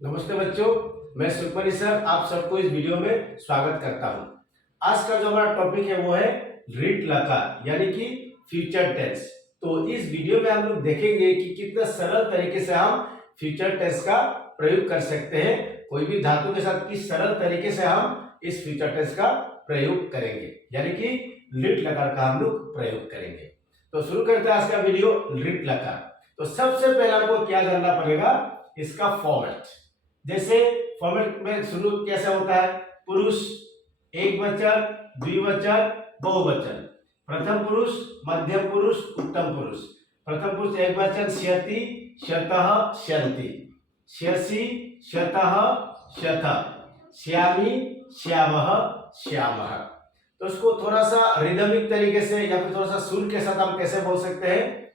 नमस्ते बच्चों, मैं सुखमनी सर आप सबको इस वीडियो में स्वागत करता हूं। आज का जो हमारा टॉपिक है वो है रीट लकार यानी कि फ्यूचर टेंस। तो इस वीडियो में हम लोग देखेंगे कि कितना सरल तरीके से हम फ्यूचर टेंस का प्रयोग कर सकते हैं। कोई भी धातु के साथ किस सरल तरीके से हम इस फ्यूचर टेंस का प्रयोग करेंगे, यानी कि रीट लकार का हम लोग प्रयोग करेंगे। तो शुरू करते हैं आज का वीडियो रीट लकार। तो सबसे पहले आपको क्या जानना पड़ेगा, इसका फॉर्मेट। जैसे फॉर्मेट में शुरू कैसे होता है, पुरुष, एक वचन, द्विवचन, बहुवचन, प्रथम पुरुष, मध्यम पुरुष, उत्तम पुरुष। प्रथम पुरुष एक वचन श्यति, श्यतः, श्यन्ति, श्यसि, श्यतः, श्यथ, श्यामी, श्यामः, श्यामः। तो इसको थोड़ा सा रिदमिक तरीके से या फिर थोड़ा सा सुर के साथ हम कैसे बोल सकते हैं,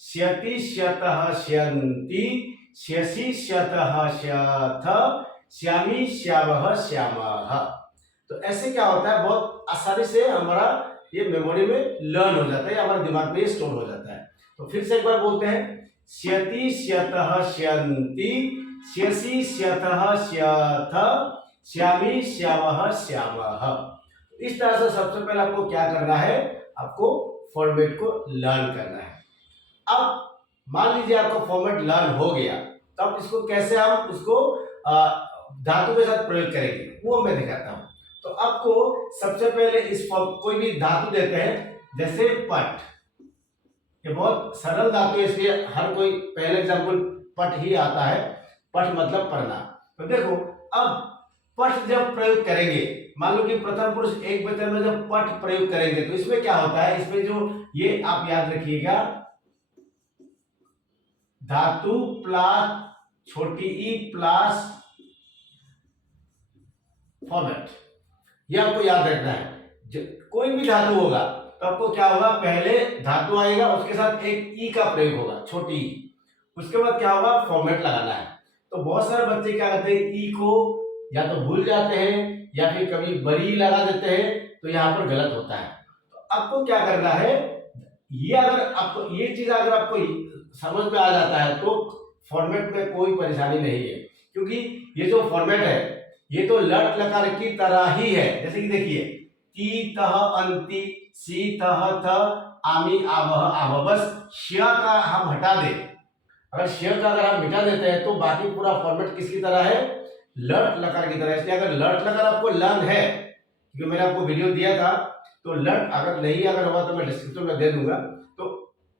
श्यति, श्यतः, श्यन्ति, श्यसि, श्यतः, श्यथ, श्यामी, श्यामः, श्यामः। तो ऐसे क्या होता है, बहुत आसानी से हमारा ये मेमोरी में लर्न हो जाता है, हमारे दिमाग में स्टोर हो जाता है। तो फिर से एक बार बोलते हैं, श्यति, श्यतः, श्यन्ति, श्यसि, श्यतः, श्यथ, श्यामी, श्यामः, श्यामः। इस तरह से सबसे पहले आपको क्या करना है, आपको फॉर्मेट को लर्न करना है। अब मान लीजिए आपका फॉर्मेट लर्न हो गया, तब इसको कैसे हम उसको धातु के साथ प्रयोग करेंगे वो मैं दिखाता हूं। तो आपको सबसे पहले इस फॉर्म, कोई भी धातु देते हैं, जैसे पट, ये बहुत सरल धातु है इसलिए हर कोई पहले एग्जांपल पट ही आता है। पट मतलब पढ़ना। तो देखो, अब पट जब प्रयोग करेंगे, मान लो कि प्रथम पुरुष एक वचन में जब पट प्रयोग करेंगे तो इसमें क्या होता है, इसमें जो ये आप याद रखिएगा, धातु प्लस छोटी ई प्लस फॉर्मेट, ये आपको याद रखना है। कोई भी धातु होगा तो आपको क्या होगा, पहले धातु आएगा, उसके साथ एक ई का प्रयोग होगा, छोटी ई, उसके बाद क्या होगा, फॉर्मेट लगाना है। तो बहुत सारे बच्चे क्या करते हैं, ई को या तो भूल जाते हैं या फिर कभी बड़ी लगा देते हैं, तो यहाँ पर गलत होता है। तो आपको क्या करना है, ये अगर आपको ये चीज अगर आपको समझ में आ जाता है तो फॉर्मेट में कोई परेशानी नहीं है, क्योंकि ये जो फॉर्मेट है ये तो लट लकार की तरह ही है। जैसे कि देखिए, ती, तह, अंति, सी, तह, थ, आमी, आवह, आवह, बस श का हम हटा दे। अगर श का अगर हम मिटा देते हैं तो बाकी पूरा फॉर्मेट किसकी तरह है, लट लकार की तरह। इसलिए अगर लट लकार आपको लर्न है, क्योंकि मैंने आपको वीडियो दिया था, तो लट अगर नहीं अगर हुआ तो मैं डिस्क्रिप्शन में दे दूंगा। तो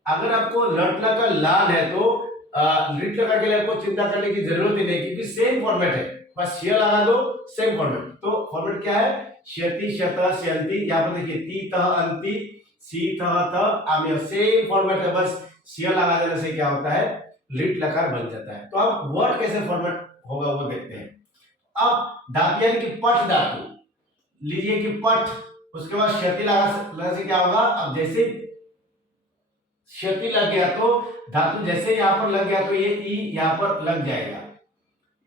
अगर आपको लट लकार लर्न है तो लिट लकार के लिए आपको चिंता करने की जरूरत ही नहीं, क्योंकि सेम फॉर्मेट है, बस श लगा दो, सेम फॉर्मेट। तो फॉर्मेट क्या है, श्यति, श्यतः, श्यन्ति, यहाँ पर देखिए ती, तह, अंति, सी, तह, थ, आमी, सेम फॉर्मेट है, बस श लगा देने से क्या होता है, लिट लकार बन जाता है। तो अब वर्ड कैसे फॉर्मेट होगा वो देखते हैं। अब धातु यानी कि पट धातु लीजिए कि पट, उसके बाद क्षति लगा से क्या होगा, अब जैसे क्षति लग गया तो धातु जैसे यहाँ पर लग गया तो ये ई यहाँ पर लग जाएगा,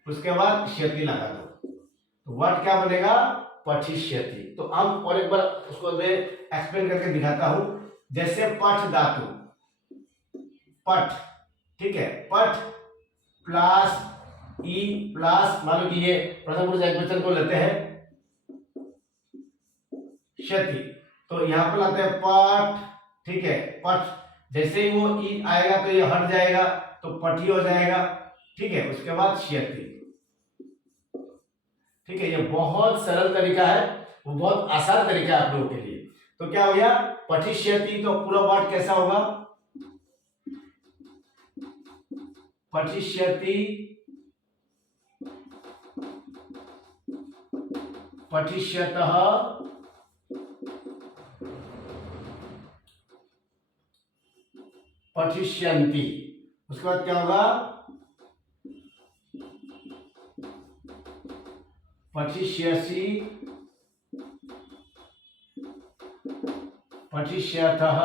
उसके बाद क्षति लगा दो, तो वर्ड क्या बनेगा, पठिष्यति। तो हम और एक बार उसको मैं एक्सप्लेन करके दिखाता हूं। जैसे पठ धातु, पठ, ठीक है, पठ प्लस ई प्लस, मान लो कि ये प्रथम पुरुष एकवचन को लेते हैं क्षति, तो यहां पर लाते हैं पठ, ठीक है, पठ, जैसे ही वो ई आएगा तो ये हट जाएगा तो पठी हो जाएगा, ठीक है, उसके बाद क्षति, ठीक है। ये बहुत सरल तरीका है, वो बहुत आसान तरीका है आप लोगों के लिए। तो क्या हो गया, पठिष्यति, तो पूरा वर्ड कैसा होगा, पठिष्यति, पठिष्यतः, पठिष्यन्ति, उसके बाद क्या होगा, पठिष्यसि, पठिष्यतः,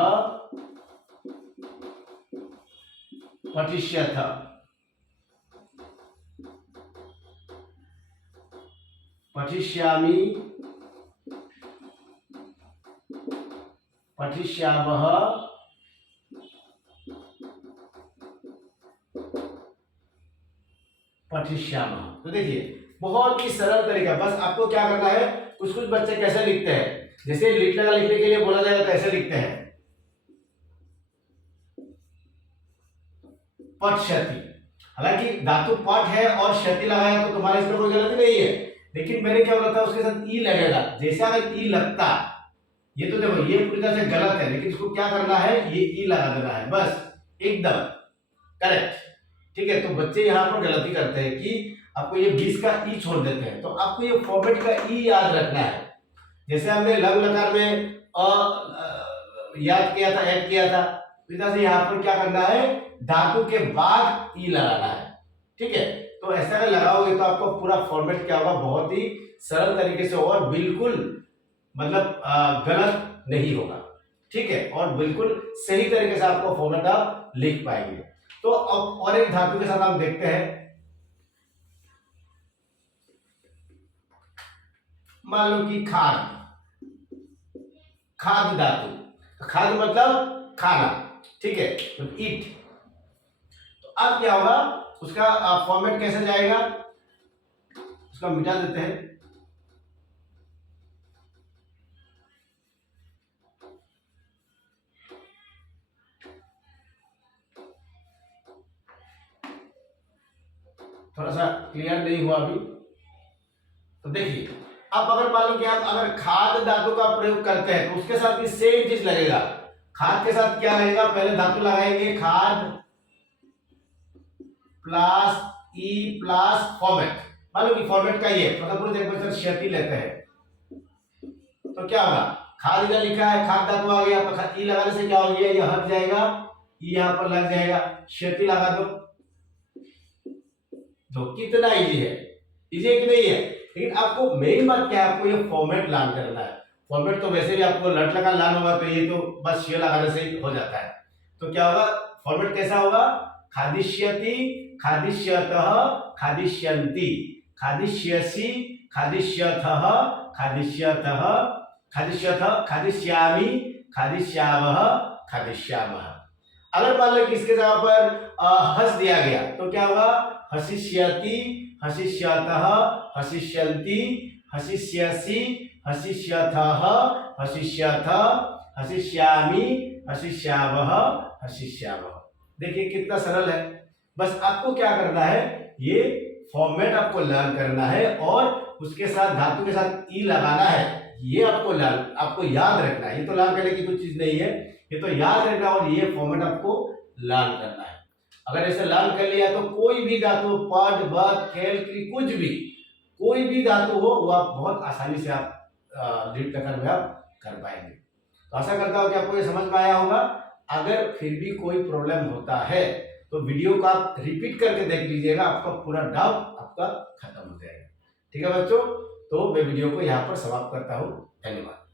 पठिष्यथ, पठिष्यामि, पठिष्यामः, पठिष्यामः। तो देखिए बहुत ही सरल तरीका, बस आपको क्या करना है, कुछ कुछ बच्चे कैसे लिखते हैं, जैसे लिट लगा लिखने के लिए बोला जाएगा तो ऐसे लिखते हैं पठ क्षति। हालांकि धातु पठ है और क्षति लगाया तो तुम्हारा इसमें कोई गलती नहीं है, लेकिन मैंने क्या बोला था उसके साथ ई लगेगा। जैसे अगर ई लगता, ये तो देखो ये पूरी तरह से गलत है, लेकिन इसको क्या करना है, ये ई लगा देना है, बस एकदम करेक्ट। ठीक है, तो बच्चे यहाँ पर गलती करते हैं कि आपको ये 20 का ई छोड़ देते हैं, तो आपको ये फॉर्मेट का ई याद रखना है। जैसे हमने लंग लकार में याद किया था, ऐड किया था, तो इधर से यहाँ पर क्या करना है, धातु के बाद ई लगाना है। ठीक है, तो ऐसा अगर लगाओगे तो आपको पूरा फॉर्मेट क्या होगा, बहुत ही सरल तरीके से और बिल्कुल मतलब गलत नहीं होगा। ठीक है, और बिल्कुल सही तरीके से आपको फॉर्मेट आप लिख पाएंगे। तो अब और एक धातु के साथ हम देखते हैं, मान लो कि खाद, खाद धातु, खाद मतलब खाना। ठीक है, तो ईट, तो अब क्या होगा, उसका फॉर्मेट कैसे जाएगा, उसका मिटा देते हैं। थोड़ा सा क्लियर नहीं हुआ अभी, तो देखिए अब अगर मान लो कि आप अगर खाद धातु का प्रयोग करते हैं तो उसके साथ भी सेम चीज लगेगा। खाद के साथ क्या लगेगा, पहले धातु लगाएंगे खाद प्लस ई प्लस फॉर्मेट। मान लो कि फॉर्मेट का ये मतलब एक बार क्षति लेते हैं तो क्या होगा, खाद इधर लिखा है, खाद धातु आ गया तो ई लगाने से क्या हो गया, ये हट जाएगा, ई यहां पर लग जाएगा, क्षति लगा दो। तो कितना इजी है, इजी है कि नहीं है, लेकिन आपको मेन बात क्या है, आपको ये फॉर्मेट लर्न करना है। फॉर्मेट तो वैसे भी आपको लट लगा लर्न होगा, तो ये तो बस शेयर लगाने से ही हो जाता है। तो क्या होगा, फॉर्मेट कैसा होगा, खादिष्यति, खादिष्यतः, खादिष्यन्ति, खादिष्यसि, खादिष्यथः, खादिष्यतः, खादिष्यथ, खादिष्यामि, खादिष्यावः, खादिष्यामः। अगर मान लो कि इसके जगह पर हंस दिया गया तो क्या होगा, हसिष्यति, हसिष्यतः, हसिष्यन्ति, हसिष्यसि, हसिष्यथः, हसिष्यथ, हसिष्यामि, हसिष्यावः, हसिष्यावः। देखिए कितना सरल है, बस आपको क्या करना है, ये फॉर्मेट आपको लर्न करना है और उसके साथ धातु के साथ ई लगाना है, ये आपको लर्न, आपको याद रखना है। ये तो लर्न करने की कुछ चीज नहीं है, ये तो याद रखना और ये फॉर्मेट आपको लर्न करना है। अगर ऐसे लर्न कर लिया तो कोई भी धातु, पद, बद, खेल, कुछ भी, कोई भी धातु हो वो आप बहुत आसानी से आप लीड लकार में आप कर पाएंगे। तो आशा करता हूँ कि आपको ये समझ में आया होगा। अगर फिर भी कोई प्रॉब्लम होता है तो वीडियो को आप रिपीट करके देख लीजिएगा, आपका पूरा डाउट आपका खत्म हो जाएगा। ठीक है बच्चों, तो मैं वीडियो को यहाँ पर समाप्त करता हूँ। धन्यवाद।